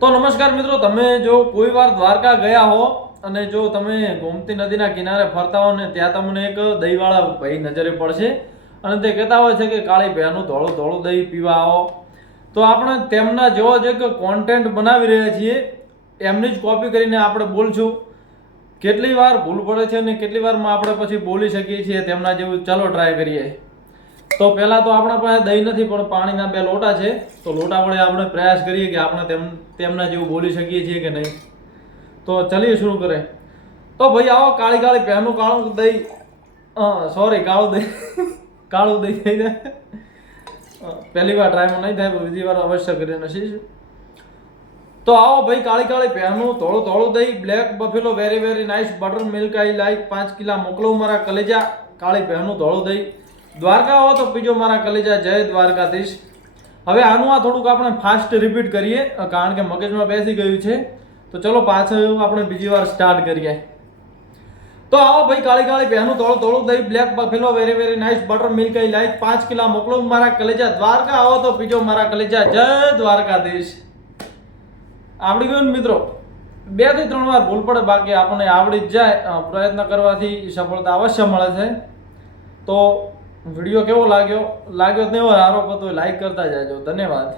તો નમસ્કાર મિત્રો, તમે જો કોઈ વાર દ્વારકા ગયા હો અને જો તમે ગોમતી નદીના કિનારે ફરતા હો ને ત્યાં તમને એક દહીંવાળા ભાઈ નજરે પડશે અને તે કહેતા હોય છે કે કાળી ભેનું ધોળું ધોળું દહીં પીવા આવો. તો આપણે તેમના જેવો જ એક કોન્ટેન્ટ બનાવી રહ્યા છીએ, એમની જ કોપી કરીને આપણે બોલશું. કેટલી વાર ભૂલ પડે છે અને કેટલી વારમાં આપણે પછી બોલી શકીએ છીએ તેમના જેવું. ચાલો ટ્રાય કરીએ. તો પહેલા તો આપણા પાસે દહીં નથી પણ પાણીના 2 લોટા છે. તો લોટા વડે આપણે પ્રયાસ કરીએ કે આપણે તેમના જેવું બોલી શકીએ છીએ કે નહીં. તો ચલીએ શરૂ કરે. તો ભાઈ આવો, કાળી કાળી પહેનું કાળું દહીં, સોરી કાળું દહીં કાળું દહીં થઈ જાય. પહેલી વાર ટ્રાયમાં નહીં થાય, બીજી વાર અવશ્ય કરીને શીખીશું. તો આવો ભાઈ, કાળી કાળી પહેનું ધોળું ધોળું દહીં, black Buffalo very very nice butter milk I like 5 કિલા મોકલો મારા કલેજા. કાળી પહેનું ધોળું દહીં, દ્વારકા આવો તો પીજો મારા કલેજા, જય દ્વારકાધીશ. હવે આનું આ થોડુંક આપણે ફાસ્ટ રિપીટ કરીએ કારણ કે મગજમાં બેસી ગયું છે. તો ચલો પાછળ આપણે બીજી વાર સ્ટાર્ટ કરીએ. તો આવો ભાઈ, કાળી કાળી પહેનું ધોળું ધોળું દહીં, black Buffalo very very nice butter milk I like 5 કિલા મોકલો મારા કલેજા, દ્વારકા આવો તો પીજો મારા કલેજા, જય દ્વારકાધીશ. આવડી ગયું ને મિત્રો? 2 થી 3 વાર ભૂલ પડે, બાકી આપણને આવડી જ જાય. પ્રયત્ન કરવાથી સફળતા અવશ્ય મળે છે. તો વિડીયો કેવો લાગ્યો જ નહીં હોય, સારો પડતો હોય લાઈક કરતા જાજો. ધન્યવાદ.